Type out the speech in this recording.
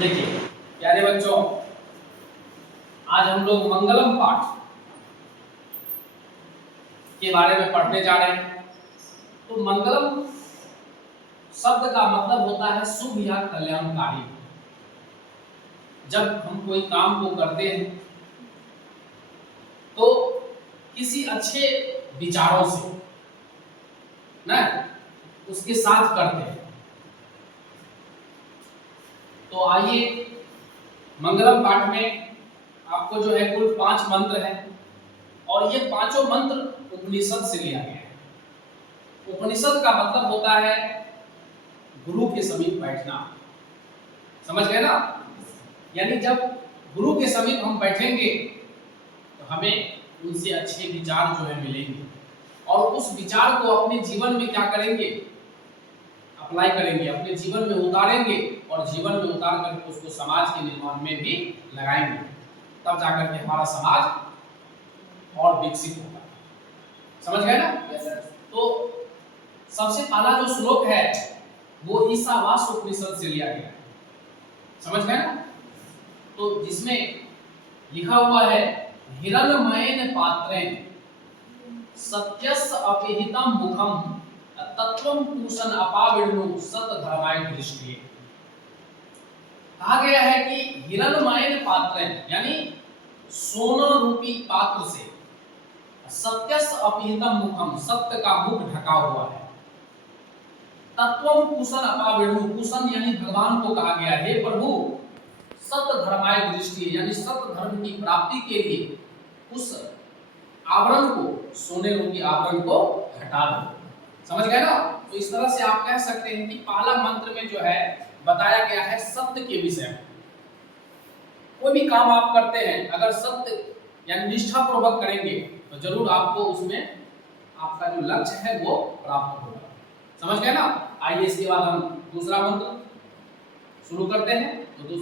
देखिए प्यारे बच्चों, आज हम लोग मंगलम पाठ के बारे में पढ़ने जा रहे हैं। तो मंगलम शब्द का मतलब होता है शुभ या कल्याणकारी। जब हम कोई काम को करते हैं तो किसी अच्छे विचारों से ना उसके साथ करते हैं। तो आइए, मंगलम पाठ में आपको जो है कुल 5 मंत्र हैं और ये पांचों मंत्र उपनिषद से लिया गया है। उपनिषद का मतलब होता है गुरु के समीप बैठना। समझ गए ना? यानी जब गुरु के समीप हम बैठेंगे तो हमें उनसे अच्छे विचार जो है मिलेंगे और उस विचार को अपने जीवन में क्या करेंगे, अप्लाई करेंगे, अपने जीवन में उतारेंगे और जीवन में उतार करके उसको समाज के निर्माण में भी लगाएंगे। तब जाकर के हमारा समाज और विकसित होगा। समझ गए ना? तो सबसे पहला जो श्लोक है वो ईशावास उपनिषद से लिया गया है। समझ गए ना? तो जिसमें लिखा हुआ है हिरण्मयेन पात्रेण सत्यस्य अपिहितं मुखम तत्वं पूषण अपाविर्णु सतधर्माय दृष्टिये। कहा गया है कि हिरण्मयेन पात्रेण यानी सोना रूपी पात्र से सत्यस्य अपिहितं मुखम, सत्य का मुख ढका हुआ है। तत्वं पूषण अपाविर्णु, पूषण यानी भगवान को कहा गया है, हे प्रभु सत्य धर्माय दृष्टि यानी सत्य धर्म की प्राप्ति के लिए उस आवरण को, सोने रूपी आवरण को हटा दो। समझ गए ना? तो इस तरह से आप कह सकते हैं कि पहला मंत्र में जो है बताया गया है सत्य के विषय में। कोई भी काम आप करते हैं अगर सत्य यानी निष्ठा पूर्वक करेंगे तो जरूर आपको उसमें आपका जो लक्ष्य है वो प्राप्त होगा। समझ गए ना? आइए इसके बाद हम दूसरा मंत्र शुरू करते हैं। तो